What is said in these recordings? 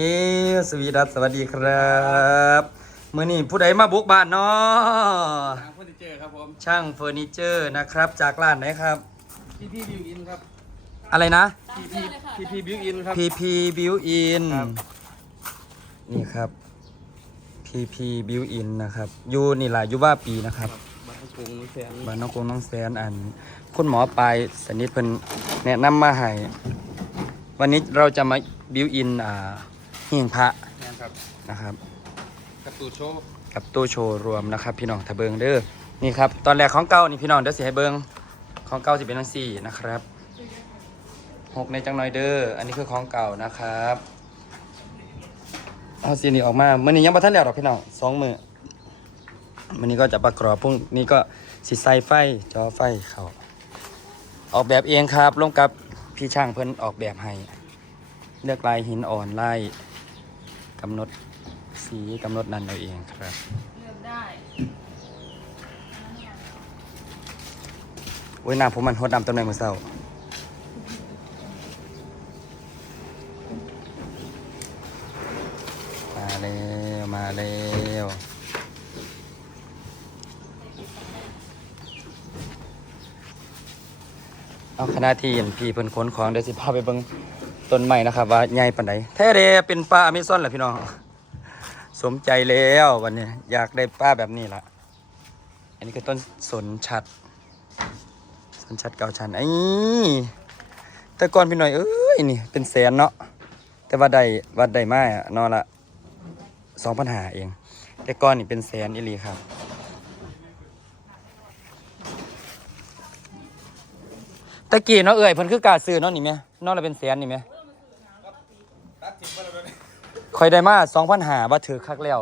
ฮ้สวีดัสสวัสดีครับมื่อนี้ผู้ใดมาบุกบ้านเนาะทางเฟอร์นิเจอร์ครับผมช่างเฟอร์นิเจอร์นะครับ จากร้านไหนครับ พีพีบิวอินครับอะไรนะ พีพีพีพีบิวอินครับ PP Built In ครับ นี่ครับ PP Built In นะครับอยู่นี่แหละอยู่ว่าปีนะครับ บัตรกรุงแสนบ้านน้องกงน้องแสนอัน คุณหมอปลายสนิทเพิ่นแนะนำมาให้วันนี้เราจะมาบิวอินอ่า หิ้งพระงานครับนะครับ กับตูโชว์กับตู้โชว์รวมนะครับ พี่น้องถ้าเบิงเด้อนี่ครับตอนแรกของเก่านี่พี่น้องเดี๋ยวสิให้เบิงของเก่าสิเป็นทั้งสี่นะครับหกในจังหน่อยเด้ออันนี้คือของเก่านะครับเอาสีนี้ออกมามื่อนี้ยังบ่ทันแล้วหรอกพี่น้องสองมือมื่อนี้ก็จะประกอบพรุ่งนี้ก็สิใส่ไฟจอไฟเขาออกแบบเองครับร่วมกับพี่ช่างเพิ่นออกแบบให้เลือกลายหินอ่อนลาย กำหนดสีกำหนดนั้นเราเองครับเลือกได้โอ้ยน้ำผมมันหดน้ำต้นไม้มือเศร้ามาแล้วมาแล้วเอาคณะที่เห็นพี่เพิ่นขนของเดี๋ยวสิพาไปเบิ่ง ต้นไม้นะครับ ว่าใหญ่ปานใดแท้เดเป็นปลาอเมซอนแหละพี่น้อง สมใจแล้ววันนี้ อยากได้ป้าแบบนี้ละอันนี้คือต้นสนชัด สนชัดเก่าชันไอ้แต่ก่อนพี่หน่อยเอ้ยนี่เป็นแสนเนาะแต่ว่าได้วัดได้มาอะนอละสองปัญหาเอง แต่ก่อนนี่เป็นแสนอีลีครับตะกี้เนาะเอ่ยเพิ่นคือกาซื้อเนาะนี่แม่เนอละเป็นแสนนี่แม่ ตัดทิ้งไปแล้วเนี่ย คอยได้มาสองพันหาว่าถือคักแล้ว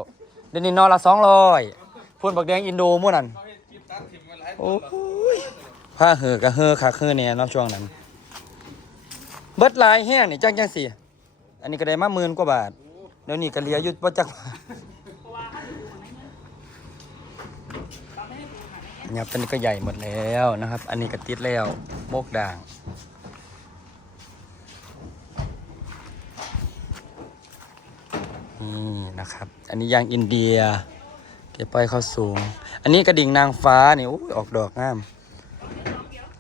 เดี๋ยวนี้นอนละสองร้อยพูนบักแดงอินโดมู่นั่นเขาให้กินตัดทิ้งไปหลายโอ้ยผ้าเหือกะเหือคักเหือเนี่ยนาะช่วงนั้น เบิดลายแห้งนี่จังจังสิอันนี้ก็ได้มาหมื่นกว่าบาทเดี๋ยวนี้ก็เหลียยู่บ่จักบาทเนี่ยตอนนี้ก็ใหญ่หมดแล้วนะครับ อันนี้ก็ติดแล้วโมกด่าง นะครับ อันนี้ยางอินเดียเก็บไปเข้าสูง อันนี้กระดิ่งนางฟ้านี่อ้ยออกดอกงาม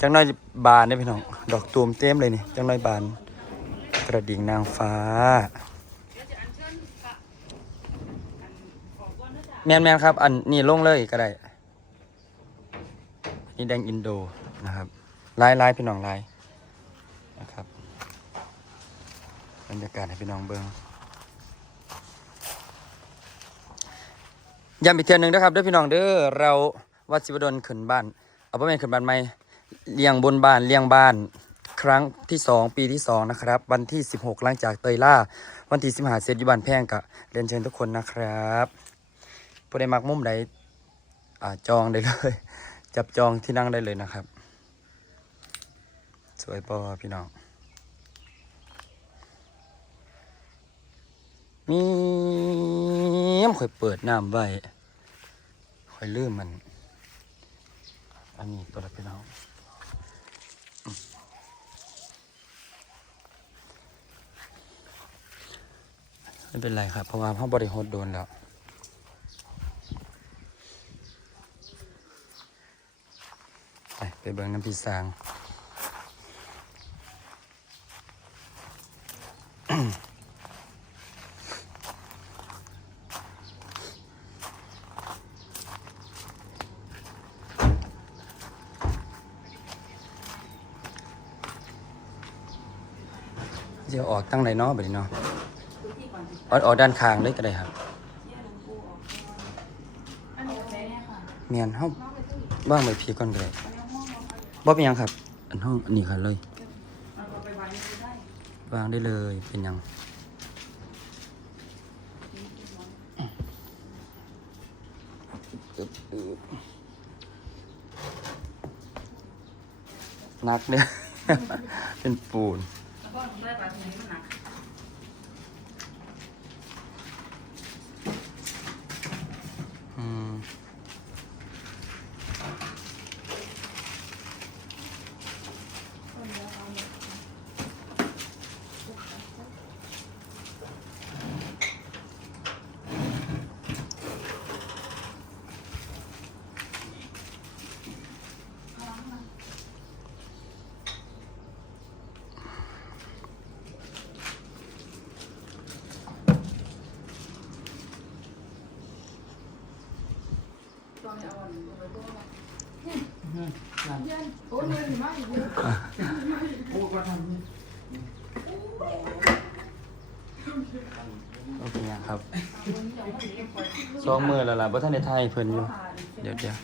จังน้อยบานได้พี่น้อง ดอกตูมเต็มเลยนี่ จังน้อยบาน กระดิ่งนางฟ้า แมนแมนครับ อันนี้ลงเลยก็ได้ นี่แดงอินโดนะครับลายลายพี่น้องลายนะครับบรรยากาศให้พี่น้องเบิ้ง ย้ำอีกเทียนหนึ่งนะครับเด้อพี่น้องเด้อเราวัดศิวดลขึ้นบ้าน เอาพ่อแม่นขึ้นบ้านใหม่เลี้ยงบนบ้านเลี้ยงบ้าน ครั้งที่สองปีที่สองนะครับ วันที่ 16 หลังจากเตยล่า วันที่15เสร็จอยู่บ้านแพงกะเรียนเชิญทุกคนนะครับผู้ใดมักมุมใดจองได้เลย จับจองที่นั่งได้เลยนะครับ สวยปอพี่น้องมี มข่อยเปิดน้ำไว้ข่อยลืมมัน อันนี้ตัวละพี่น้องไม่เป็นไรครับเพราะว่าห้องบริโภคโดนแล้วไปไปเบิ่งน้ำพีสาง จะเอาออกตั้งไหนเนาะแบบนี้เนาะออกออกด้านข้างเลยก็ได้ครับอันนี้อะไรเนี่ยค่ะเมียนห้องว่างไปพีก่อนก็ได้บ่เป็นหยังครับ อันห้องอันนี้ค่ะเลยเอาไปวางนี้ได้วางได้เลยเป็นหยังอึ๊บอึ๊บหนักเนี่ย เป็นปูน แล้วก็ได้ปลาทีนี้มันหนักอืม โอเคครับสองมือแล้วล่ะบ่ท่านในไทยเพิ่นอยู่ เดี๋ยวเดี๋ยว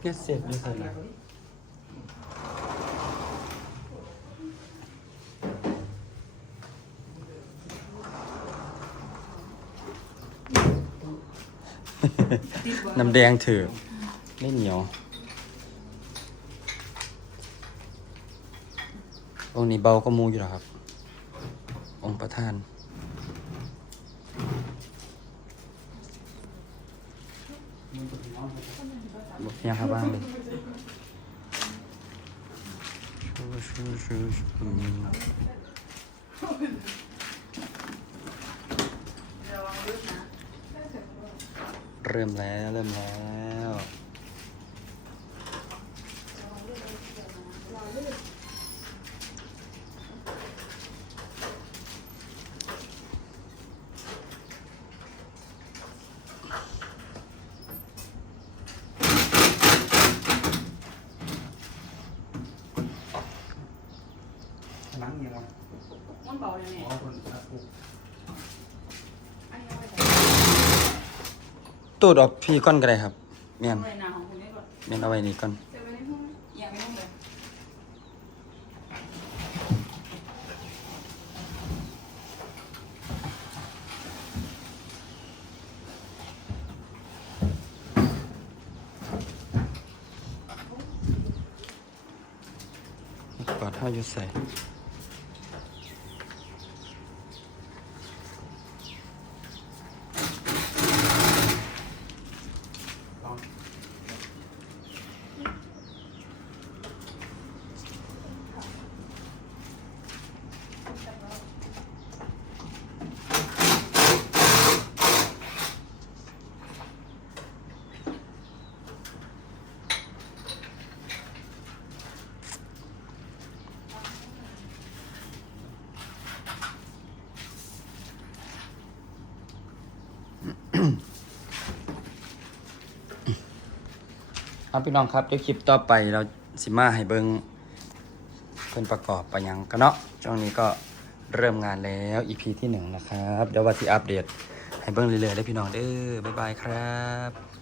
เนี่ยเสร็จนี่เสร็จแล้ว น้ำแดงเถือไม่เหนียวองค์นี้เบาก็มูอยู่แล้วครับ องค์ประธานบทยังครับบ้างเลยชูชูชูชู ระวังลึกนะ เริ่มแล้ว เริ่มแล้วนั่งยังไงมันเบาเลยเนี่ย อ๋อคนตัดผม อันนี้เอาไปใส่ ตูดออกพี่ก้อนก็ได้ครับเมียนไว้หน้าของคุณได้ก่อนเมียนเอาไว้นี่ก่อนเจอไว้ในห้องอย่างในห้องเลยกอดเท่าอยู่ใส่ ครับพี่น้องครับเดี๋ยวคลิปต่อไปเราสิมาให้เบิงเพื่อนประกอบไปยังกันเนาะช่วงนี้ก็เริ่มงานแล้ว EP ที่หนึ่งนะครับ เดี๋ยวว่าสิอัปเดตให้เบิ้งเรื่อยๆได้พี่น้องเด้อบ๊ายบายครับ